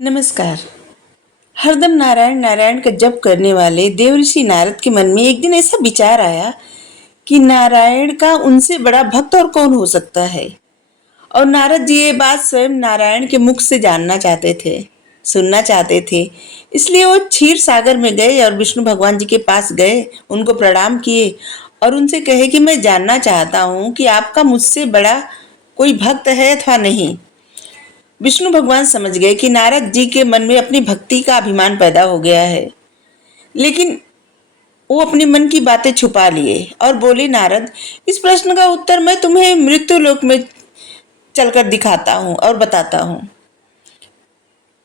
नमस्कार। हरदम नारायण नारायण का जप करने वाले देवऋषि नारद के मन में एक दिन ऐसा विचार आया कि नारायण का उनसे बड़ा भक्त और कौन हो सकता है। और नारद जी ये बात स्वयं नारायण के मुख से जानना चाहते थे, सुनना चाहते थे। इसलिए वो क्षीर सागर में गए और विष्णु भगवान जी के पास गए, उनको प्रणाम किए और उनसे कहे कि मैं जानना चाहता हूँ कि आपका मुझसे बड़ा कोई भक्त है अथवा नहीं। विष्णु भगवान समझ गए कि नारद जी के मन में अपनी भक्ति का अभिमान पैदा हो गया है, लेकिन वो अपने मन की बातें छुपा लिए और बोले, नारद, इस प्रश्न का उत्तर मैं तुम्हें मृत्यु लोक में चलकर दिखाता हूँ और बताता हूँ।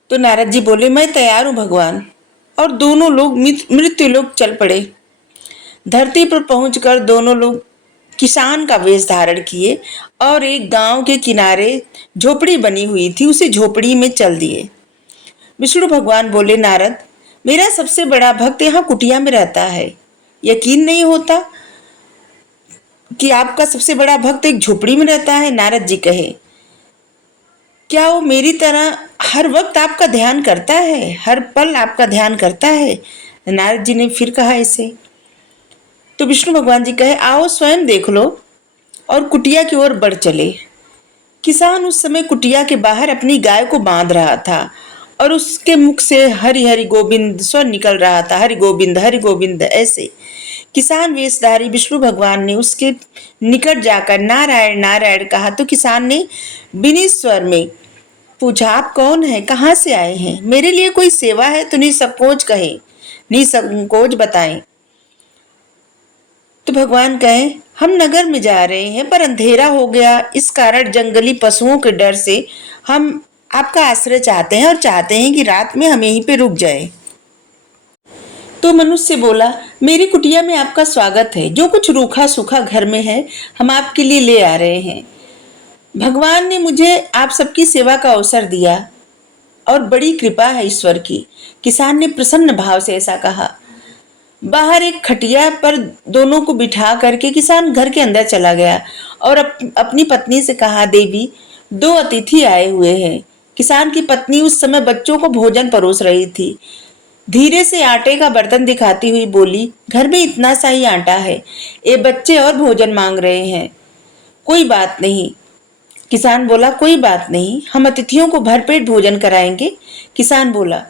तो नारद जी बोले, मैं तैयार हूँ भगवान। और दोनों लोग मृत्यु लोक चल पड़े। धरती पर पहुंचकर दोनों लोग किसान का वेश धारण किए और एक गांव के किनारे झोपड़ी बनी हुई थी, उसी झोपड़ी में चल दिए। विष्णु भगवान बोले, नारद, मेरा सबसे बड़ा भक्त यहाँ कुटिया में रहता है। यकीन नहीं होता कि आपका सबसे बड़ा भक्त एक झोपड़ी में रहता है। नारद जी कहे, क्या वो मेरी तरह हर वक्त आपका ध्यान करता है, हर पल आपका ध्यान करता है? नारद जी ने फिर कहा इसे। तो विष्णु भगवान जी कहे, आओ स्वयं देख लो, और कुटिया की ओर बढ़ चले। किसान उस समय कुटिया के बाहर अपनी गाय को बांध रहा था और उसके मुख से हरि हरि गोविंद स्वर निकल रहा था, हरि गोविंद ऐसे। किसान वेशधारी विष्णु भगवान ने उसके निकट जाकर नारायण नारायण कहा तो किसान ने विनीत स्वर में पूछा, आप कौन है, कहाँ से आए हैं? मेरे लिए कोई सेवा है तो निसंकोच कहे, निसंकोच बताएं। तो भगवान कहे, हम नगर में जा रहे हैं पर अंधेरा हो गया, इस कारण जंगली पशुओं के डर से हम आपका आश्रय चाहते हैं और चाहते हैं कि रात में हम यहीं पे रुक जाए। तो मनुष्य बोला, मेरी कुटिया में आपका स्वागत है, जो कुछ रूखा सूखा घर में है हम आपके लिए ले आ रहे हैं। भगवान ने मुझे आप सबकी सेवा का अवसर दिया और बड़ी कृपा है ईश्वर की। किसान ने प्रसन्न भाव से ऐसा कहा। बाहर एक खटिया पर दोनों को बिठा करके किसान घर के अंदर चला गया और अपनी पत्नी से कहा, देवी, दो अतिथि आए हुए हैं। किसान की पत्नी उस समय बच्चों को भोजन परोस रही थी। धीरे से आटे का बर्तन दिखाती हुई बोली, घर में इतना सा ही आटा है, ये बच्चे और भोजन मांग रहे हैं। कोई बात नहीं। किसान बोला, कोई बात नहीं, हम अतिथियों को भरपेट भोजन कराएंगे। किसान बोला,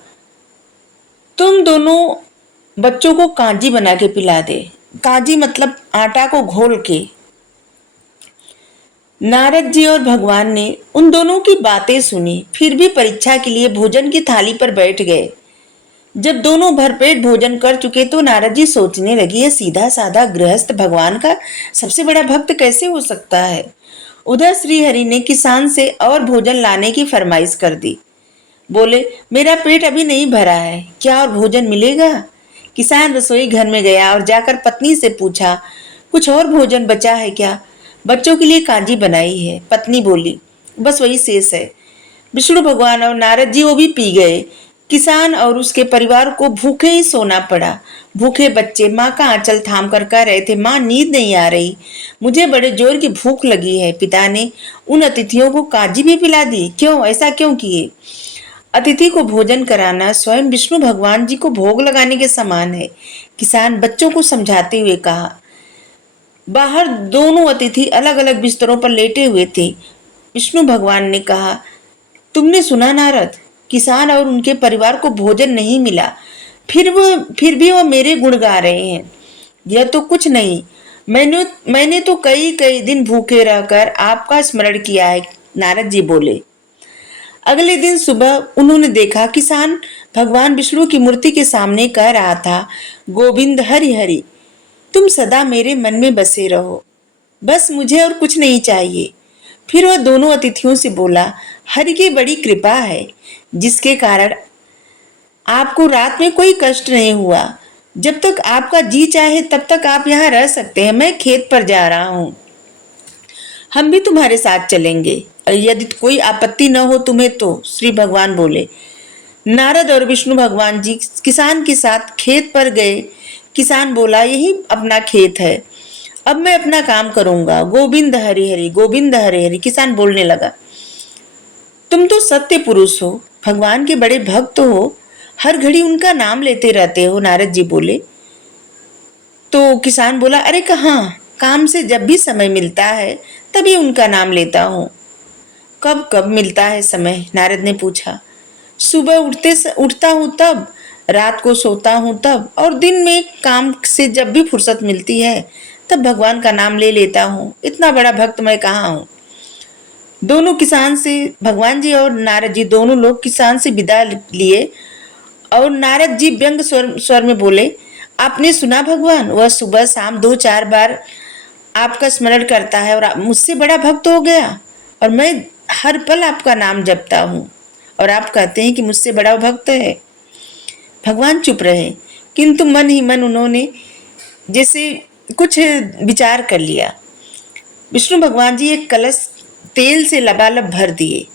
तुम दोनों बच्चों को कांजी बना के पिला दे। कांजी मतलब आटा को घोल के। नारद जी और भगवान ने उन दोनों की बातें सुनी, फिर भी परीक्षा के लिए भोजन की थाली पर बैठ गए। जब दोनों भरपेट भोजन कर चुके तो नारद जी सोचने लगे, ये सीधा साधा गृहस्थ भगवान का सबसे बड़ा भक्त कैसे हो सकता है। उधर श्री हरि ने किसान से और भोजन लाने की फरमाइश कर दी। बोले, मेरा पेट अभी नहीं भरा है, क्या और भोजन मिलेगा? किसान रसोई घर में गया और जाकर पत्नी से पूछा, कुछ और भोजन बचा है क्या? बच्चों के लिए कांजी बनाई है। पत्नी बोली, बस वही शेष है। विष्णु भगवान और नारद जी वो भी पी गए। किसान और उसके परिवार को भूखे ही सोना पड़ा। भूखे बच्चे माँ का आंचल थाम कर कह रहे थे, माँ, नींद नहीं आ रही, मुझे बड़े जोर की भूख लगी है। पिता ने उन अतिथियों को कांजी भी पिला दी। क्यों, ऐसा क्यों किए? अतिथि को भोजन कराना स्वयं विष्णु भगवान जी को भोग लगाने के समान है। किसान बच्चों को समझाते हुए कहा। बाहर दोनों अतिथि अलग अलग बिस्तरों पर लेटे हुए थे। विष्णु भगवान ने कहा, तुमने सुना नारद, किसान और उनके परिवार को भोजन नहीं मिला, फिर भी वो मेरे गुण गा रहे हैं। यह तो कुछ नहीं, मैंने तो कई कई दिन भूखे रहकर आपका स्मरण किया है। नारद जी बोले। अगले दिन सुबह उन्होंने देखा किसान भगवान विष्णु की मूर्ति के सामने कह रहा था, गोविंद हरि हरि, तुम सदा मेरे मन में बसे रहो, बस मुझे और कुछ नहीं चाहिए। फिर वह दोनों अतिथियों से बोला, हरि की बड़ी कृपा है जिसके कारण आपको रात में कोई कष्ट नहीं हुआ। जब तक आपका जी चाहे तब तक आप यहाँ रह सकते हैं। मैं खेत पर जा रहा हूँ, हम भी तुम्हारे साथ चलेंगे, यदि कोई आपत्ति न हो तुम्हें तो। श्री भगवान बोले। नारद और विष्णु भगवान जी किसान के साथ खेत पर गए। किसान बोला, यही अपना खेत है, अब मैं अपना काम करूंगा। गोविंद हरि हरि, गोविंद हरि हरि। किसान बोलने लगा, तुम तो सत्य पुरुष हो, भगवान के बड़े भक्त हो, हर घड़ी उनका नाम लेते रहते हो, नारद जी बोले। तो किसान बोला, अरे कहाँ, काम से जब भी समय मिलता है तभी उनका नाम लेता हूँ। कब कब मिलता है समय, नारद ने पूछा। सुबह उठता हूँ तब, रात को सोता हूँ तब, और दिन में काम से जब भी फुर्सत मिलती है तब भगवान का नाम ले लेता हूँ। इतना बड़ा भक्त मैं कहाँ हूँ। दोनों किसान से, भगवान जी और नारद जी दोनों लोग किसान से विदा लिए और नारद जी व्यंग स्वर में बोले, आपने सुना भगवान, वह सुबह शाम 2-4 बार आपका स्मरण करता है और मुझसे बड़ा भक्त हो गया, और मैं हर पल आपका नाम जपता हूँ और आप कहते हैं कि मुझसे बड़ा भक्त है। भगवान चुप रहे, किंतु मन ही मन उन्होंने जैसे कुछ विचार कर लिया। विष्णु भगवान जी एक कलश तेल से लबालब भर दिए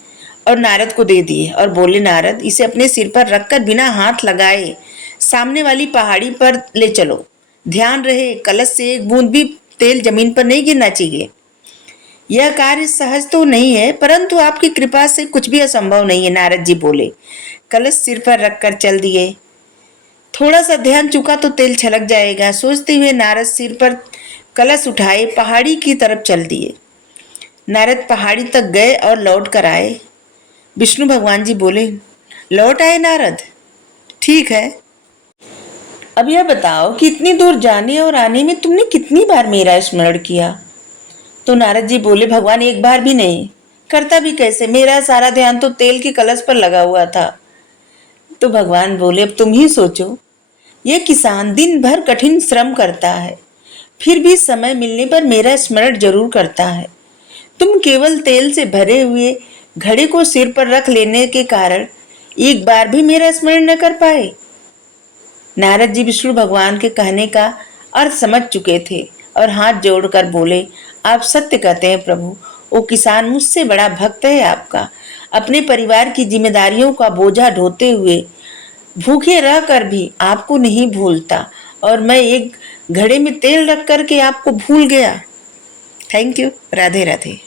और नारद को दे दिए और बोले, नारद इसे अपने सिर पर रखकर बिना हाथ लगाए सामने वाली पहाड़ी पर ले चलो। ध्यान रहे कलश से एक बूंद भी तेल जमीन पर नहीं गिरना चाहिए। यह कार्य सहज तो नहीं है, परंतु आपकी कृपा से कुछ भी असंभव नहीं है, नारद जी बोले। कलश सिर पर रखकर चल दिए। थोड़ा सा ध्यान चुका तो तेल छलक जाएगा, सोचते हुए नारद सिर पर कलश उठाए पहाड़ी की तरफ चल दिए। नारद पहाड़ी तक गए और लौट कर आए। विष्णु भगवान जी बोले, लौट आए नारद, ठीक है। अब यह बताओ कि इतनी दूर जाने और आने में तुमने कितनी बार मेरा स्मरण किया। तो नारद जी बोले, भगवान एक बार भी नहीं, करता भी कैसे, मेरा सारा ध्यान तो तेल के कलश पर लगा हुआ था। तो भगवान बोले, अब तुम ही सोचो, यह किसान दिन भर कठिन श्रम करता है, फिर भी समय मिलने पर मेरा स्मरण जरूर करता है। तुम केवल तेल से भरे हुए घड़े को सिर पर रख लेने के कारण एक बार भी मेरा स्मरण न कर पाए। नारद जी विष्णु भगवान के कहने का अर्थ समझ चुके थे और हाथ जोड़कर बोले, आप सत्य कहते हैं प्रभु, वो किसान मुझसे बड़ा भक्त है आपका। अपने परिवार की जिम्मेदारियों का बोझा ढोते हुए भूखे रह कर भी आपको नहीं भूलता, और मैं एक घड़े में तेल रख करके आपको भूल गया। Thank you. राधे राधे।